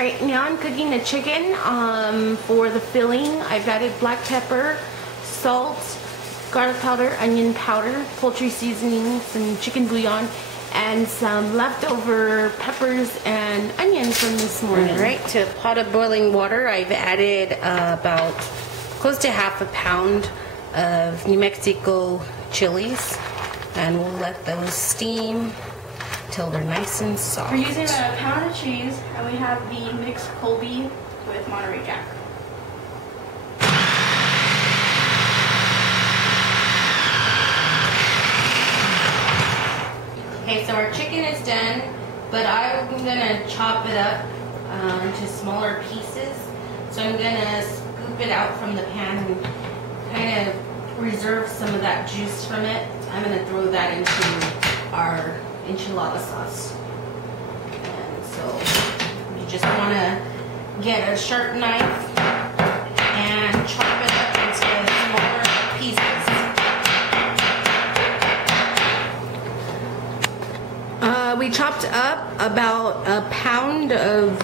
Alright, now I'm cooking the chicken. For the filling, I've added black pepper, salt, garlic powder, onion powder, poultry seasoning, some chicken bouillon, and some leftover peppers and onions from this morning. Alright, to a pot of boiling water, I've added about close to ½ a pound of New Mexico chilies, and we'll let those steam till they're nice and soft. We're using about a pound of cheese, and we have the mixed Colby with Monterey Jack. Okay, so our chicken is done, but I'm gonna chop it up into smaller pieces. So I'm gonna scoop it out from the pan and kind of reserve some of that juice from it. I'm gonna throw that into our enchilada sauce. And so you just want to get a sharp knife and chop it up into smaller pieces. We chopped up about a pound of,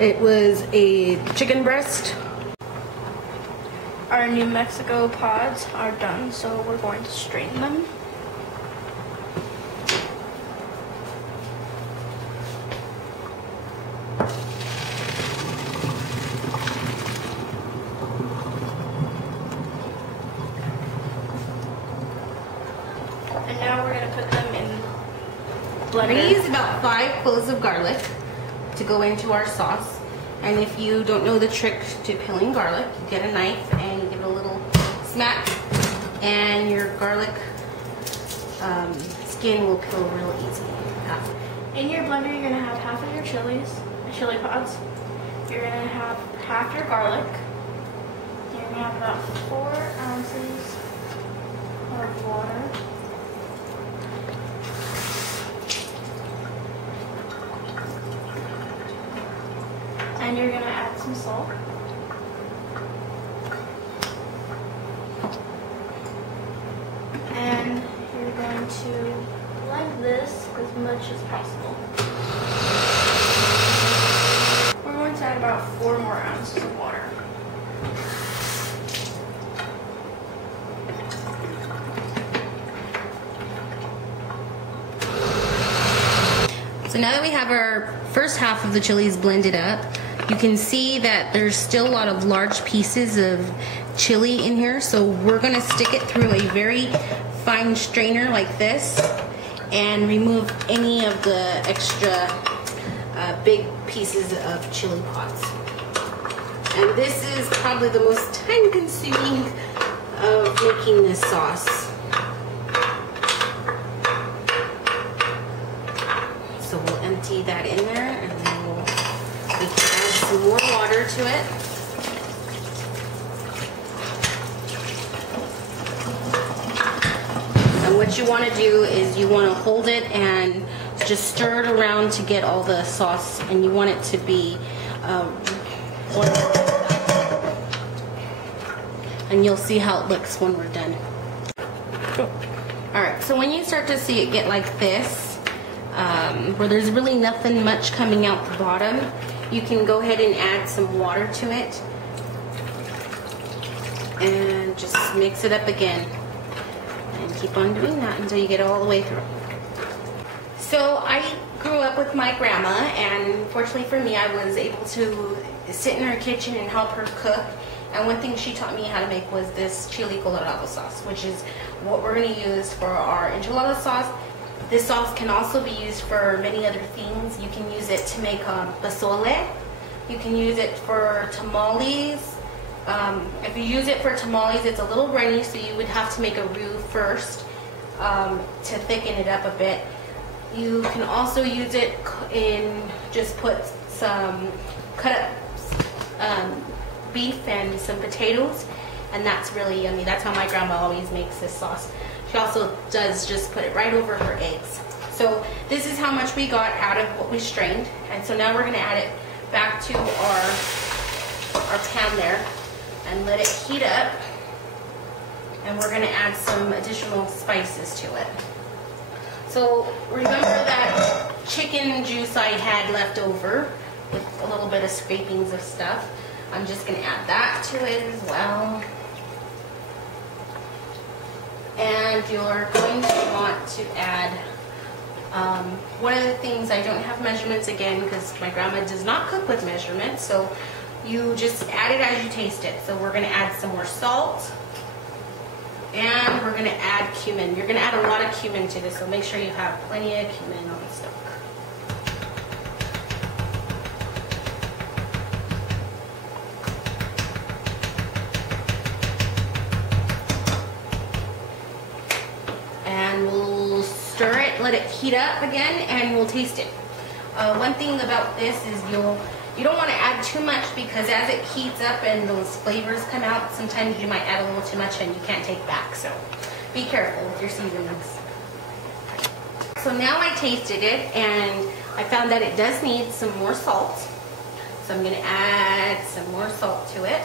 it was a chicken breast. Our New Mexico pods are done, so we're going to strain them. And now we're going to put them in blender. We're going to use about 5 cloves of garlic to go into our sauce. And if you don't know the trick to peeling garlic, you get a knife and you give it a little smack, and your garlic skin will peel real easy. In your blender, you're going to have half of your chili pods. You're going to have half your garlic. You're going to have about 4 ounces of water. And you're going to add some salt. And you're going to blend this as much as possible. We're going to add about 4 more ounces of water. So now that we have our first half of the chilies blended up, you can see that there's still a lot of large pieces of chili in here. So we're going to stick it through a very fine strainer like this and remove any of the extra big pieces of chili pods. And this is probably the most time consuming of making this sauce. So we'll empty that in there, and then we can add some more water to it. And what you want to do is you want to hold it and just stir it around to get all the sauce, and you want it to be and you'll see how it looks when we're done. Alright, so when you start to see it get like this, where there's really nothing much coming out the bottom, you can go ahead and add some water to it and just mix it up again, and keep on doing that until you get it all the way through. So I grew up with my grandma, and fortunately for me, I was able to sit in her kitchen and help her cook. And one thing she taught me how to make was this chile colorado sauce, which is what we're going to use for our enchilada sauce. This sauce can also be used for many other things. You can use it to make pozole. You can use it for tamales. If you use it for tamales, it's a little runny, so you would have to make a roux first to thicken it up a bit. You can also use it in, just put some cut up beef and some potatoes, and that's really yummy. That's how my grandma always makes this sauce. She also does just put it right over her eggs. So this is how much we got out of what we strained, and so now we're going to add it back to our pan there and let it heat up, and we're going to add some additional spices to it. So remember that chicken juice I had left over. with a little bit of scrapings of stuff. I'm just going to add that to it as well. And you're going to want to add, one of the things, I don't have measurements again because my grandma does not cook with measurements, so you just add it as you taste it. So we're going to add some more salt, and we're going to add cumin. You're going to add a lot of cumin to this, so make sure you have plenty of cumin on stock. And we'll stir it, let it heat up again, and we'll taste it. One thing about this is you don't want to add too much, because as it heats up and those flavors come out, sometimes you might add a little too much and you can't take back. So be careful with your seasonings. So now I tasted it and I found that it does need some more salt. So I'm going to add some more salt to it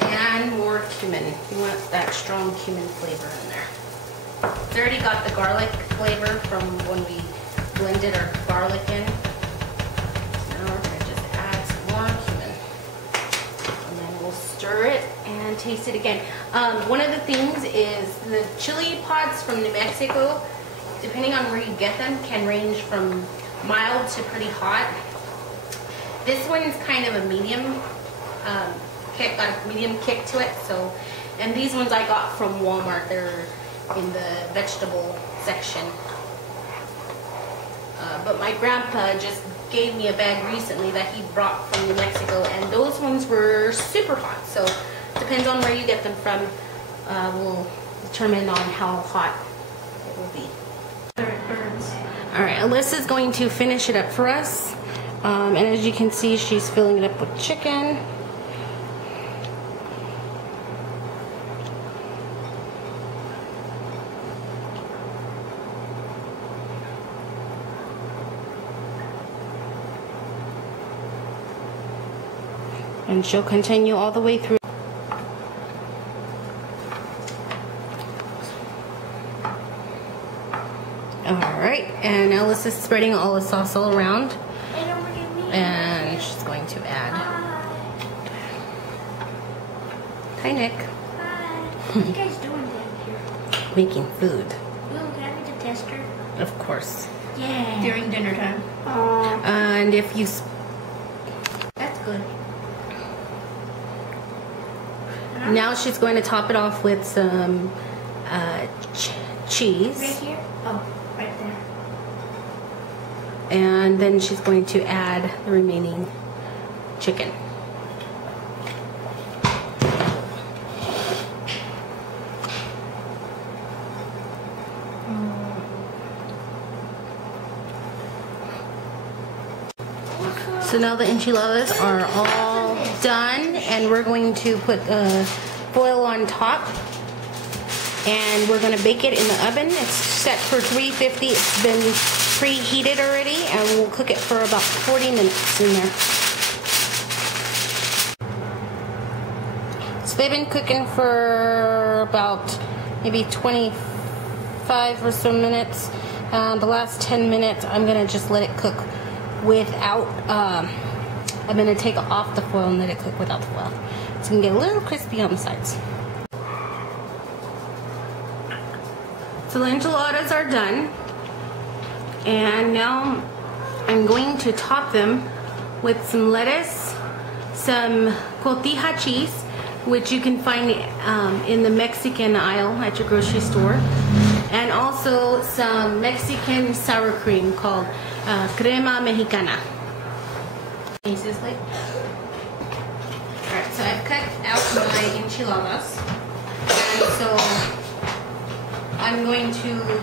and more cumin. You want that strong cumin flavor in there. It's already got the garlic flavor from when we blended our garlic in. Stir it and taste it again. One of the things is the chili pods from New Mexico, depending on where you get them, can range from mild to pretty hot. This one's kind of a medium kick, got a medium kick to it. So, and these ones I got from Walmart. They're in the vegetable section. But my grandpa just gave me a bag recently that he brought from New Mexico, and those ones were super hot. So depends on where you get them from, will determine on how hot it will be. Alright, Alyssa's going to finish it up for us, and as you can see, she's filling it up with chicken. And she'll continue all the way through. Alright, and now Alyssa's spreading all the sauce all around. And she's going to add. Hi, Nick. Hi. What are you guys doing down here? Making food. Ooh, can I make a tester? Of course. Yeah. During dinner time. And if you... That's good. Now she's going to top it off with some cheese. Right here? Oh, right there. And then she's going to add the remaining chicken. So now the enchiladas are all done, and we're going to put foil on top, and we're going to bake it in the oven. It's set for 350. It's been preheated already, and we'll cook it for about 40 minutes in there. So they've been cooking for about maybe 25 or so minutes. The last 10 minutes, I'm going to just let it cook without, I'm going to take off the foil and let it cook without the foil. It's going to get a little crispy on the sides. So the enchiladas are done. And now I'm going to top them with some lettuce, some cotija cheese, which you can find in the Mexican aisle at your grocery store, and also some Mexican sour cream called crema mexicana. Can you see this plate? Alright, so I've cut out my enchiladas, and so I'm going to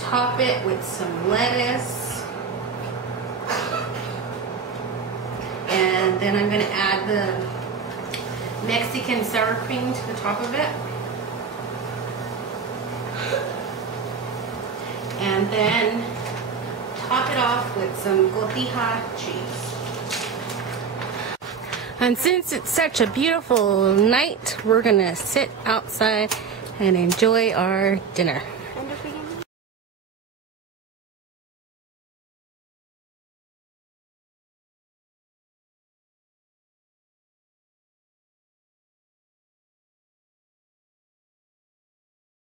top it with some lettuce, and then I'm going to add the Mexican sour cream to the top of it, and then top it off with some cotija cheese. And since it's such a beautiful night, we're gonna sit outside and enjoy our dinner.